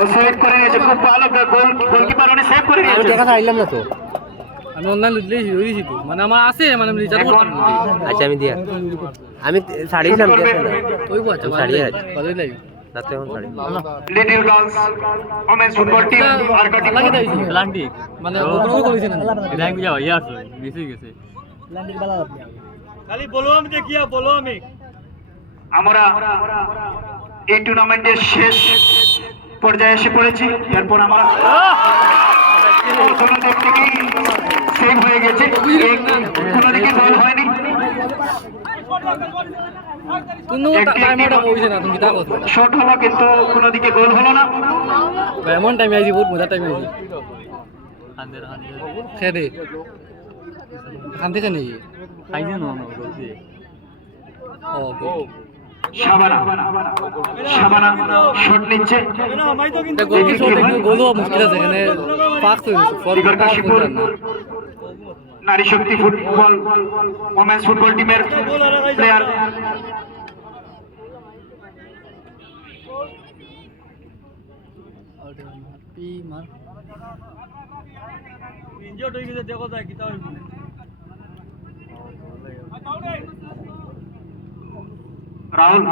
ও save করে নিয়েছে, খুব ভালো গোল, গোলকিপার উনি সেভ করে নিয়েছে। আমি টাকা চাইলাম না তো, আমি অনলাইন লুটলেই হয়েছি তো, মানে আমার আছে, মানে আমি রিচার্জ করতে পারি। আচ্ছা আমি দিয়া আমি ছাড়িয়েছিলাম ওই আচ্ছা ছাড়িয়ে ভালোই লাগে। রাতে এখন ছাড়ি little girls women's football team আরকাটি লাগে তাইছি প্লান্টিক, মানে ওপরে করেছেন না এটা আমি যাও ইয়ার মিস হয়ে গেছে। প্লান্টিক বালা খালি বলো, আমি দেখিয়া বলো। আমরা এই টুর্নামেন্টের শেষ পর্যায়ে এসে পড়েছি। এরপর আমরা কোনো দিক থেকেই সেভ হয়ে গেছে, কোনো দিকে গোল হয়নি। শট হলো কিন্তু কোনো দিকে গোল হলো না। এমন টাইমে আইছি, বহুত মজার টাইমে আইছি। খেদে খান থেকে নেই খাইছে না বলছি। ও শাবানা শট নিচ্ছে, গোল হওয়া মুশকিল আছে এখানে, পাস হয়ে গেছে। নারী শক্তি ফুটবল ওমেন্স ফুটবল টিমের প্লেয়ার রাহুল